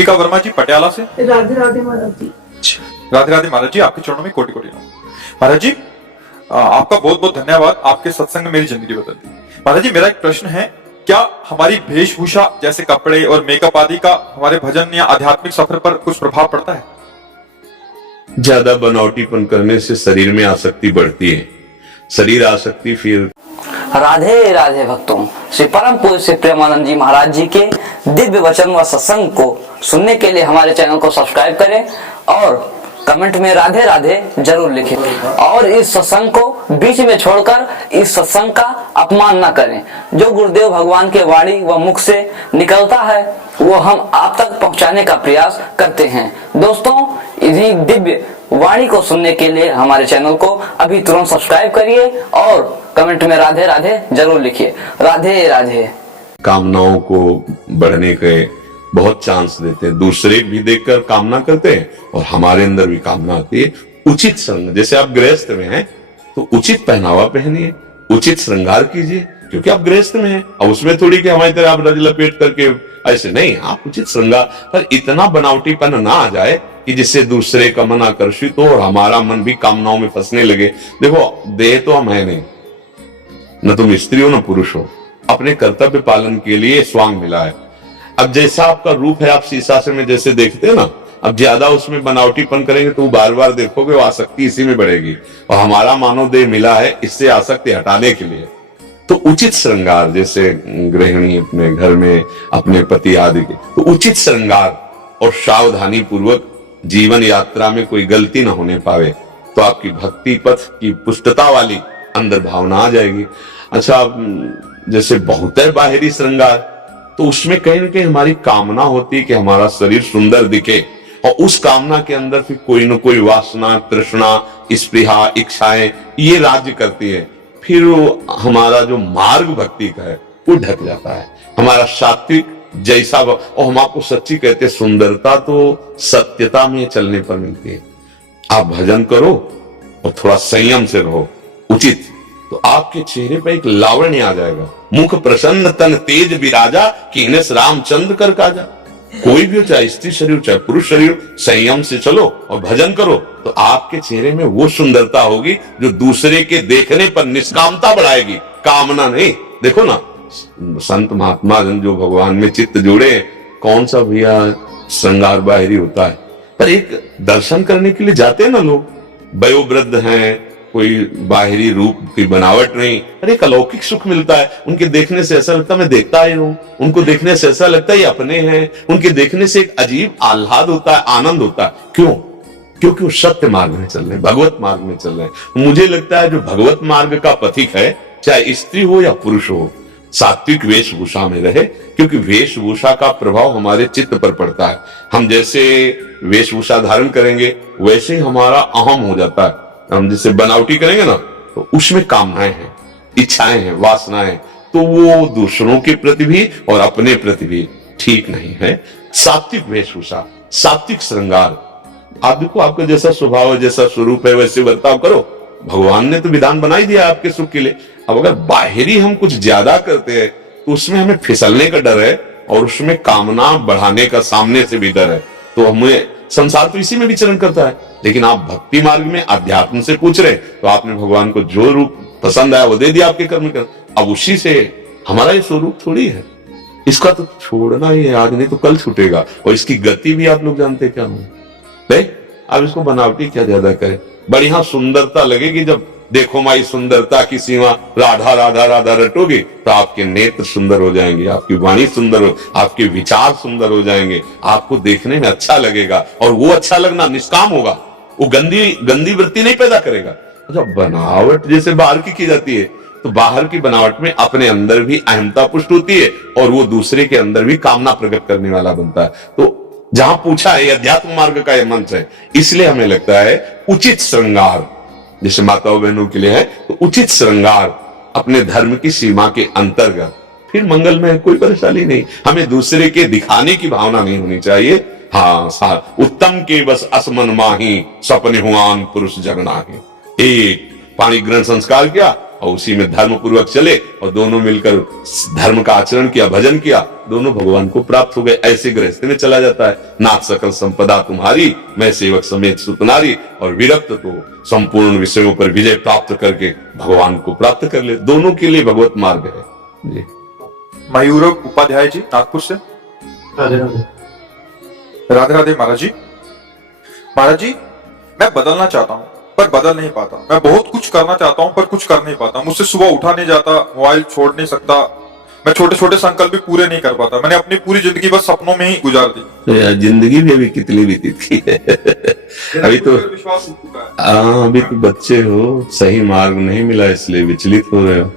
दीपिका वर्मा जी पटियाला से। राधे राधे महाराज जी। राधे राधे महाराज जी, आपके चरणों में कोटि कोटि नमन। महाराज जी, आपका बहुत बहुत धन्यवाद, आपके सत्संग ने मेरी जिंदगी बदल दी। महाराज जी, मेरा एक प्रश्न है, क्या हमारी वेशभूषा जैसे कपड़े और मेकअप आदि का हमारे भजन या आध्यात्मिक सफर पर कुछ प्रभाव पड़ता है? ज्यादा बनावटीपन करने से शरीर में आसक्ति बढ़ती है। शरीर आसक्ति फिर राधे राधे भक्तों, श्री परम पूज्य श्री प्रेमानंद जी महाराज जी के दिव्य वचन व सत्संग को सुनने के लिए हमारे चैनल को सब्सक्राइब करें और कमेंट में राधे राधे जरूर लिखें। और इस सत्संग को बीच में छोड़कर इस सत्संग का अपमान न करें। जो गुरुदेव भगवान के वाणी व मुख से निकलता है वो हम आप तक पहुंचाने का प्रयास करते हैं। दोस्तों, इन्हीं दिव्य वाणी को सुनने के लिए हमारे चैनल को अभी तुरंत सब्सक्राइब करिए और कमेंट में राधे राधे जरूर लिखिए। राधे राधे। कामनाओं को बढ़ने के बहुत चांस देते हैं, दूसरे भी देखकर कामना करते हैं और हमारे अंदर भी कामना आती है। उचित संग, जैसे आप गृहस्थ में हैं तो उचित पहनावा पहनिए, उचित श्रृंगार कीजिए, क्योंकि आप गृहस्थ में हैं। और उसमें थोड़ी कि हमारी तरह आप रज लपेट करके ऐसे नहीं, आप उचित श्रृंगार, पर इतना बनावटीपन ना आ जाए कि जिससे दूसरे का मन आकर्षित हो और हमारा मन भी कामनाओं में फंसने लगे। देखो, देह तो हम है नहीं, न तुम स्त्री हो न पुरुष हो, अपने कर्तव्य पालन के लिए स्वांग मिला है। अब जैसा आपका रूप है, आप शीशा से में जैसे देखते हैं ना, अब ज्यादा उसमें बनावटीपन करेंगे तो बार बार देखोगे, वो आसक्ति इसी में बढ़ेगी। और हमारा मानव देह मिला है इससे आसक्ति हटाने के लिए। तो उचित श्रृंगार, जैसे गृहिणी अपने घर में अपने पति आदि के, तो उचित श्रृंगार और सावधानी पूर्वक जीवन यात्रा में कोई गलती ना होने पावे, तो आपकी भक्ति पथ की पुष्टता वाली अंदर भावना आ जाएगी। अच्छा, जैसे बहुत है बाहरी श्रृंगार, तो उसमें कहीं ना कहीं हमारी कामना होती है कि हमारा शरीर सुंदर दिखे, और उस कामना के अंदर फिर कोई न कोई वासना, तृष्णा, स्पृहा, इच्छाएं ये राज्य करती है। फिर हमारा जो मार्ग भक्ति का है वो ढक जाता है। हमारा सात्विक जैसा, और हम आपको सच्ची कहते हैं, सुंदरता तो सत्यता में चलने पर मिलती है। आप भजन करो और थोड़ा संयम से रहो उचित, तो आपके चेहरे पे एक लावण्य आ जाएगा। मुख प्रसन्न तन तेज विराजा, कीनस रामचंद्र कर काजा। कोई भी हो, चाहे स्त्री शरीर चाहे पुरुष शरीर, संयम से चलो और भजन करो तो आपके चेहरे में वो सुंदरता होगी जो दूसरे के देखने पर निष्कामता बढ़ाएगी, कामना नहीं। देखो ना, संत महात्मा जन जो भगवान में चित्त जोड़े, कौन सा भैया श्रृंगार बाहरी होता है, पर एक दर्शन करने के लिए जाते हैं ना लोग, वयोवृद्ध हैं, कोई बाहरी रूप की बनावट नहीं, अरे एक अलौकिक सुख मिलता है। उनके देखने से ऐसा लगता है मैं देखता ही हूं, उनको देखने से ऐसा लगता है ये अपने हैं, उनके देखने से एक अजीब आह्लाद होता है, आनंद होता है। क्यों? क्योंकि वो सत्य मार्ग में चल रहे हैं, भगवत मार्ग में चल रहे हैं। मुझे लगता है जो भगवत मार्ग का पथिक है, चाहे स्त्री हो या पुरुष हो, सात्विक वेशभूषा में रहे, क्योंकि वेशभूषा का प्रभाव हमारे चित्त पर पड़ता है। हम जैसे वेशभूषा धारण करेंगे वैसे ही हमारा अहम हो जाता है। हम जैसे बनावटी करेंगे ना तो उसमें कामनाएं हैं, इच्छाएं हैं, वासनाएं, तो वो दूसरों के प्रति भी और अपने प्रति भी ठीक नहीं है। सात्विक वेशभूषा, सात्विक श्रृंगार, आप देखो आपका जैसा स्वभाव है, जैसा स्वरूप है, वैसे बर्ताव करो। भगवान ने तो विधान बनाई दिया आपके सुख के लिए। अब अगर बाहरी हम कुछ ज्यादा करते हैं तो उसमें हमें फिसलने का डर है और उसमें कामना बढ़ाने का सामने से भी डर है। तो हमें संसार तो इसी में विचरण करता है। लेकिन आप भक्ति मार्ग में अध्यात्म से पूछ रहे, तो आपने भगवान को जो रूप पसंद आया वो दे दिया आपके कर्म कर। अब उसी से हमारा ये स्वरूप थोड़ी है, इसका तो छोड़ना ही है, आज नहीं तो कल छूटेगा। और इसकी गति भी आप लोग जानते क्या हो, नहीं? अब इसको बनावटी क्या ज्यादा करें, बढ़िया सुंदरता लगेगी। जब देखो माई सुंदरता की सीमा, राधा राधा राधा रटोगे तो आपके नेत्र सुंदर हो जाएंगे, आपकी वाणी सुंदर हो, आपके विचार सुंदर हो जाएंगे, आपको देखने में अच्छा लगेगा। और वो अच्छा लगना निष्काम होगा, वो गंदी वृत्ति नहीं पैदा करेगा। अच्छा, बनावट जैसे बाहर की जाती है, तो बाहर की बनावट में अपने अंदर भी अहमता पुष्ट होती है और वो दूसरे के अंदर भी कामना प्रकट करने वाला बनता है। तो जहां पूछा है, अध्यात्म मार्ग का यह मंच है, इसलिए हमें लगता है उचित श्रृंगार, जैसे माताओं बहनों के लिए है, तो उचित श्रृंगार अपने धर्म की सीमा के अंतर्गत, फिर मंगल में कोई परेशानी नहीं। हमें दूसरे के दिखाने की भावना नहीं होनी चाहिए। हाँ, उत्तम के बस असमन माही, सपने हुआन पुरुष जगना है। एक पाणी ग्रहण संस्कार किया, और उसी में धर्म पूर्वक चले और दोनों मिलकर धर्म का आचरण किया, भजन किया, दोनों भगवान को प्राप्त हो गए। ऐसे गृहस्थ में चला जाता है। नाथ सकल संपदा तुम्हारी, मैं सेवक समेत सुतनारी, और विरक्त तो संपूर्ण विषयों पर विजय प्राप्त करके भगवान को प्राप्त कर ले। दोनों के लिए भगवत मार्ग है जी। मयूर उपाध्याय जी नागपुर से। राधे राधे। राधे राधे महाराज जी। महाराज जी, मैं बदलना चाहता हूँ पर बदल नहीं पाता। मैं बहुत कुछ करना चाहता हूँ पर कुछ कर नहीं पाता। मुझसे सुबह उठा नहीं जाता, मोबाइल छोड़ नहीं सकता। मैं छोटे छोटे संकल्प भी पूरे नहीं कर पाता। मैंने अपनी पूरी जिंदगी बस सपनों में ही गुजार दी। तो यार जिंदगी भी अभी कितनी बीती थी अभी तो विश्वास उठ चुका है। हाँ, अभी तो बच्चे हो, सही मार्ग नहीं मिला इसलिए विचलित हो रहे हो।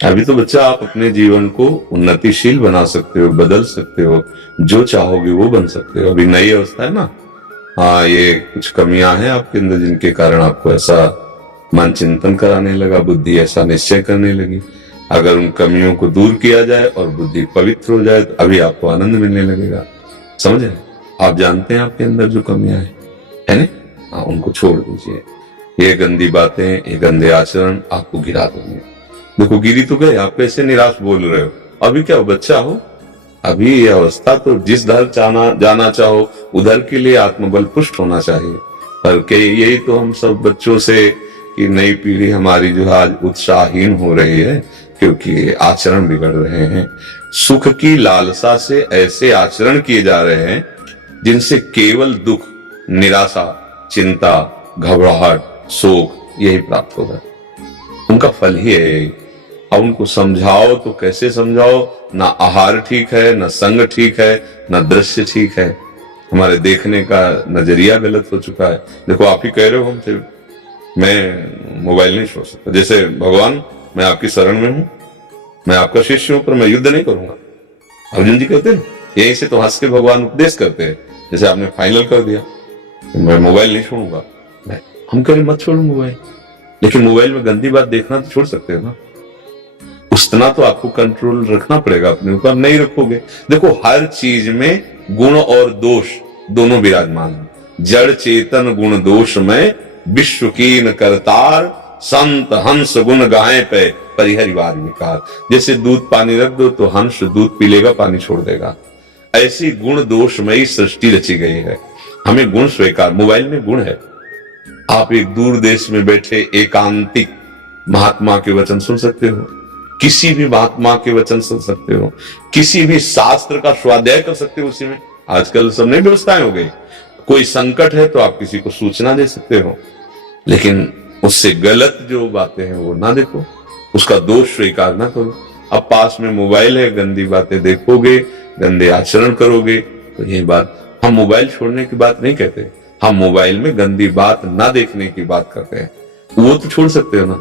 अभी तो बच्चा, आप अपने जीवन को उन्नतिशील बना सकते हो, बदल सकते हो, जो चाहोगे वो बन सकते हो। अभी नई अवस्था है ना। हाँ, ये कुछ कमियां हैं आपके अंदर जिनके कारण आपको ऐसा मन चिंतन कराने लगा, बुद्धि ऐसा निश्चय करने लगी। अगर उन कमियों को दूर किया जाए और बुद्धि पवित्र हो जाए तो अभी आपको आनंद मिलने लगेगा। समझे? आप जानते हैं आपके अंदर जो कमियां हैं, है ना? हाँ, उनको छोड़ दीजिए। ये गंदी बातें, ये गंदे आचरण आपको गिरा देंगे। देखो, गिरी तो गए, आप कैसे निराश बोल रहे हो? अभी क्या हो, बच्चा हो। अभी ये अवस्था तो जिस दर जाना चाहो उधर के लिए आत्मबल पुष्ट होना चाहिए। पर के यही तो हम सब बच्चों से कि नई पीढ़ी हमारी जो आज उत्साहहीन हो रही है क्योंकि आचरण बिगड़ रहे हैं। सुख की लालसा से ऐसे आचरण किए जा रहे हैं जिनसे केवल दुख, निराशा, चिंता, घबराहट, शोक यही प्राप्त होगा। उनका फल ही है। अब उनको समझाओ तो कैसे समझाओ? ना आहार ठीक है, ना संग ठीक है, ना दृश्य ठीक है। हमारे देखने का नजरिया गलत हो चुका है। देखो, आप ही कह रहे हो हमसे मैं मोबाइल नहीं छोड़ सकता। जैसे भगवान, मैं आपकी शरण में हूं, मैं आपका शिष्य हूं, पर मैं युद्ध नहीं करूंगा। अर्जुन जी कहते हैं, यहीं से तो हंस के भगवान उपदेश करते हैं। जैसे आपने फाइनल कर दिया, मैं मोबाइल नहीं छोड़ूंगा। हम कह रहे मत छोड़ो मोबाइल, लेकिन मोबाइल में गंदी बात देखना तो छोड़ सकते हो ना। उतना तो आपको कंट्रोल रखना पड़ेगा अपने ऊपर। नहीं रखोगे, देखो हर चीज में गुण और दोष दोनों विराजमान है। जड़ चेतन गुण दोष में विश्व कीन करतार, संत हंस गुण गाए पे परिहरिवार विकार। जैसे दूध पानी रख दो तो हंस दूध पी लेगा, पानी छोड़ देगा। ऐसी गुण दोषमयी सृष्टि रची गई है। हमें गुण स्वीकार, मोबाइल में गुण है। आप एक दूर देश में बैठे एकांतिक महात्मा के वचन सुन सकते हो, किसी भी महात्मा के वचन सुन सकते हो, किसी भी शास्त्र का स्वाध्याय कर सकते हो। उसी में आजकल सब नई व्यवस्थाएं हो गई। कोई संकट है तो आप किसी को सूचना दे सकते हो, लेकिन उससे गलत जो बातें हैं वो ना देखो, उसका दोष स्वीकार ना करो। अब पास में मोबाइल है, गंदी बातें देखोगे, गंदे आचरण करोगे, तो यही बात। हम मोबाइल छोड़ने की बात नहीं कहते, हम मोबाइल में गंदी बात ना देखने की बात करते हैं। वो तो छोड़ सकते हो ना,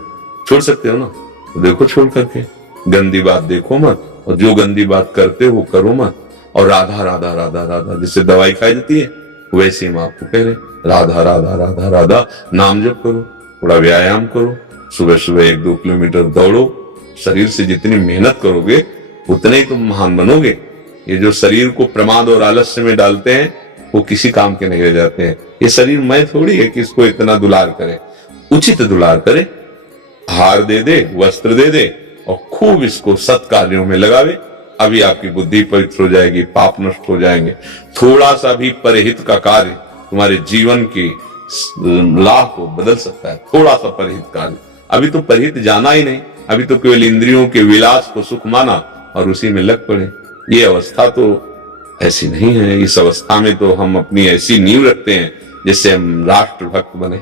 छोड़ सकते हो ना, तो देखो छोड़ करके। गंदी बात देखो मत, और जो गंदी बात करते हो करो मत। और राधा राधा राधा राधा जिससे दवाई खाई जाती है, वैसे हम आपको कह रहे, राधा राधा राधा राधा नाम जप करो, थोड़ा व्यायाम करो, सुबह सुबह 1-2 किलोमीटर दौड़ो। शरीर से जितनी मेहनत करोगे उतने ही तुम महान बनोगे। ये जो शरीर को प्रमाद और आलस्य में डालते हैं वो किसी काम के नहीं रह जाते हैं। ये शरीर मैं थोड़ी है कि इसको इतना दुलार करे। उचित दुलार करे, हार दे दे, वस्त्र दे दे, और खूब इसको सत्कार्यों में लगावे। अभी आपकी बुद्धि पवित्र हो जाएगी, पाप नष्ट हो जाएंगे। थोड़ा सा भी परहित का कार्य तुम्हारे जीवन की लाभ को बदल सकता है। थोड़ा सा परहित कार्य, अभी तो परहित जाना ही नहीं, अभी तो केवल इंद्रियों के विलास को सुख माना और उसी में लग पड़े। ये अवस्था तो ऐसी नहीं है। इस अवस्था में तो हम अपनी ऐसी नींव रखते हैं जिससे हम राष्ट्र भक्त बने,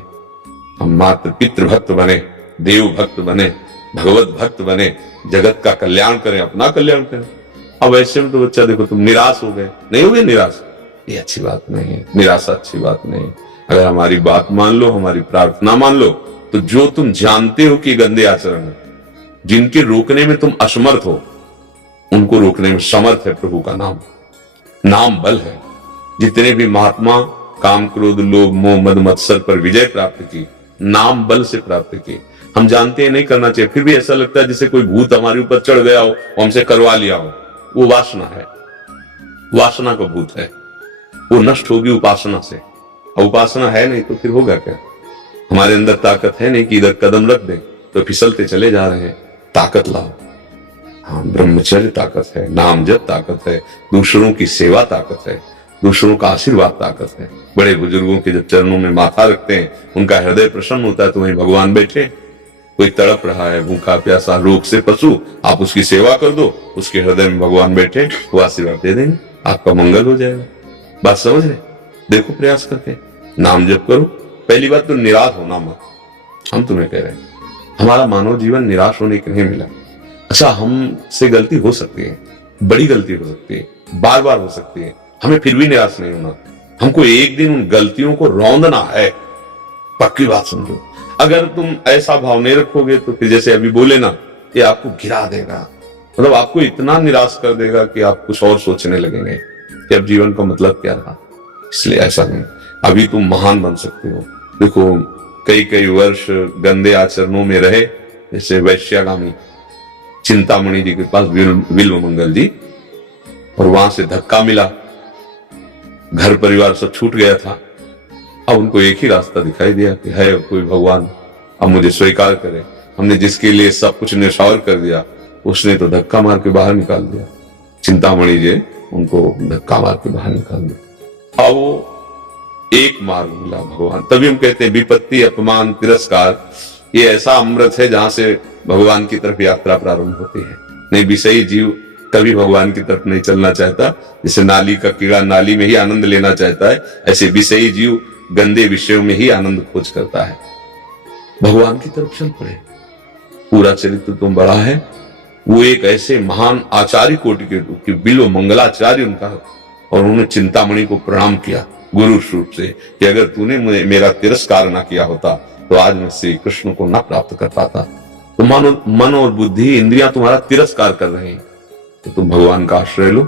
हम मातृ पितृ भक्त बने, देव भक्त बने, भगवत भक्त बने, जगत का कल्याण करें, अपना कल्याण करें। अब ऐसे में तो बच्चा देखो, तुम निराश हो गए, नहीं हो गए निराश, ये अच्छी बात नहीं है। निराशा अच्छी बात नहीं है। अगर हमारी बात मान लो, हमारी प्रार्थना मान लो, तो जो तुम जानते हो कि गंदे आचरण है, जिनके रोकने में तुम असमर्थ हो, उनको रोकने में समर्थ है प्रभु का नाम। नाम बल है। जितने भी महात्मा काम क्रोध लोभ मोह मद मत्सर पर विजय प्राप्त की, नाम बल से प्राप्त की। हम जानते हैं नहीं करना चाहिए, फिर भी ऐसा लगता है जैसे कोई भूत हमारे ऊपर चढ़ गया हो, हमसे करवा लिया हो। वो वासना है, वासना का भूत है। वो नष्ट होगी उपासना से, और उपासना है नहीं तो फिर होगा क्या? हमारे अंदर ताकत है नहीं कि इधर कदम रख दे तो फिसलते चले जा रहे हैं। ताकत लाओ। हाँ, ब्रह्मचर्य ताकत है, नाम जप ताकत है, दूसरों की सेवा ताकत है, दूसरों का आशीर्वाद ताकत है। बड़े बुजुर्गों के जब चरणों में माथा रखते हैं, उनका हृदय प्रसन्न होता है, तो वहीं भगवान बैठे। कोई तड़प रहा है, भूखा प्यासा, रोग से पशु, आप उसकी सेवा कर दो, उसके हृदय में भगवान बैठे, वो आशीर्वाद दे देंगे, आपका मंगल हो जाएगा। बात समझ रहे? देखो प्रयास करके नाम जप करो। पहली बात तो निराश होना मत। हम तुम्हें कह रहे हैं, हमारा मानव जीवन निराश होने के नहीं मिला। अच्छा, हमसे गलती हो सकती है, बड़ी गलती हो सकती है, बार बार हो सकती है, हमें फिर भी निराश नहीं होना। हमको एक दिन उन गलतियों को रौंदना है। पक्की बात समझो। अगर तुम ऐसा भाव नहीं रखोगे तो फिर जैसे अभी बोले ना, ये आपको गिरा देगा, मतलब आपको इतना निराश कर देगा कि आप कुछ और सोचने लगेंगे कि अब जीवन का मतलब क्या रहा। इसलिए ऐसा नहीं, अभी तुम महान बन सकते हो। देखो, कई कई वर्ष गंदे आचरणों में रहे, जैसे वैश्यागामी चिंतामणि जी के पास विल्व मंगल जी, और वहां से धक्का मिला, घर परिवार सब छूट गया था। अब उनको एक ही रास्ता दिखाई दिया कि है कोई भगवान, अब मुझे स्वीकार करे। हमने जिसके लिए सब कुछ न्यौछावर कर दिया, उसने तो धक्का मार के बाहर निकाल दिया। चिंतामणि जी उनको धक्का मार के बाहर निकाल दिया। अब वो एक मार्ग मिला भगवान। तभी हम कहते हैं विपत्ति, अपमान, तिरस्कार, ये ऐसा अमृत है जहां से भगवान की तरफ यात्रा प्रारंभ होती है। नहीं, विषयी जीव कभी भगवान की तरफ नहीं चलना चाहता। जैसे नाली का कीड़ा नाली में ही आनंद लेना चाहता है, ऐसे विषयी जीव गंदे विषयों में ही आनंद खोज करता है। भगवान की तरफ चल पड़े। पूरा चरित्र तो बड़ा है। वो एक ऐसे महान आचार्य कोटि के बिल्व मंगलाचार्य उनका, और उन्होंने चिंतामणि को प्रणाम किया गुरु रूप से कि अगर तूने मेरा तिरस्कार ना किया होता तो आज मैं श्री कृष्ण को ना प्राप्त कर पाता। तो मन और बुद्धि, इंद्रियां तुम्हारा तिरस्कार कर रही हैं, तो तुम भगवान का आश्रय लो,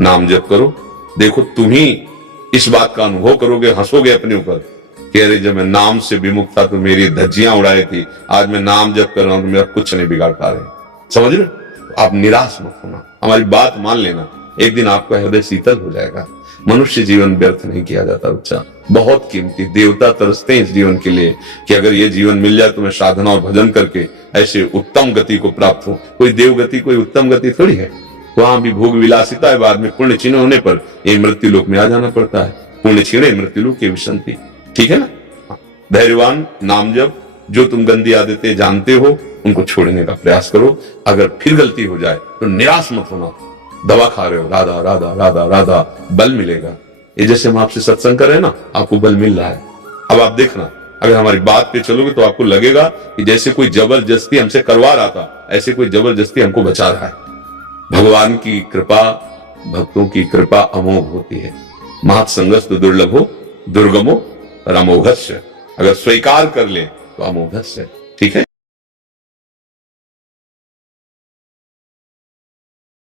नाम जप करो। देखो, तुम ही इस बात का अनुभव करोगे, हंसोगे अपने ऊपर कि अरे जब मैं नाम से विमुख था तो मेरी धज्जियां उड़ाई थी, आज मैं नाम जप कर रहा हूं तो मेरा कुछ नहीं बिगाड़ पा रहे। समझ रहे? आप निराश मत होना, हमारी बात मान लेना, एक दिन आपका हृदय शीतल हो जाएगा। मनुष्य जीवन व्यर्थ नहीं किया जाता बच्चा, बहुत कीमती। देवता तरसते हैं इस जीवन के लिए कि अगर ये जीवन मिल जाए तो मैं साधना और भजन करके ऐसे उत्तम गति को प्राप्त हो। कोई देव गति, कोई उत्तम गति थोड़ी है। वहां भी भोग विलासिता है, बाद में पुण्य क्षीण होने पर ये मृत्यु लोक में आ जाना पड़ता है। पुण्य क्षीणे मृत्यु लोक की विसंति। ठीक है ना? धैर्यवान, नाम जप, जो तुम गंदी आदतें जानते हो उनको छोड़ने का प्रयास करो। अगर फिर गलती हो जाए तो निराश मत होना। दवा खा रहे हो, राधा राधा राधा राधा, बल मिलेगा। ये जैसे हम आपसे सत्संग कर रहे हैं ना, आपको बल मिल रहा है। अब आप देखना, अगर हमारी बात पे चलोगे तो आपको लगेगा कि जैसे कोई जबरदस्ती हमसे करवा रहा था, ऐसे कोई जबरदस्ती हमको बचा रहा है। भगवान की कृपा, भक्तों की कृपा अमोघ होती है। महत् संगस्तु दुर्लभो दुर्गमो और अमोघस्य। अगर स्वीकार कर ले तो अमोघस्य। ठीक है?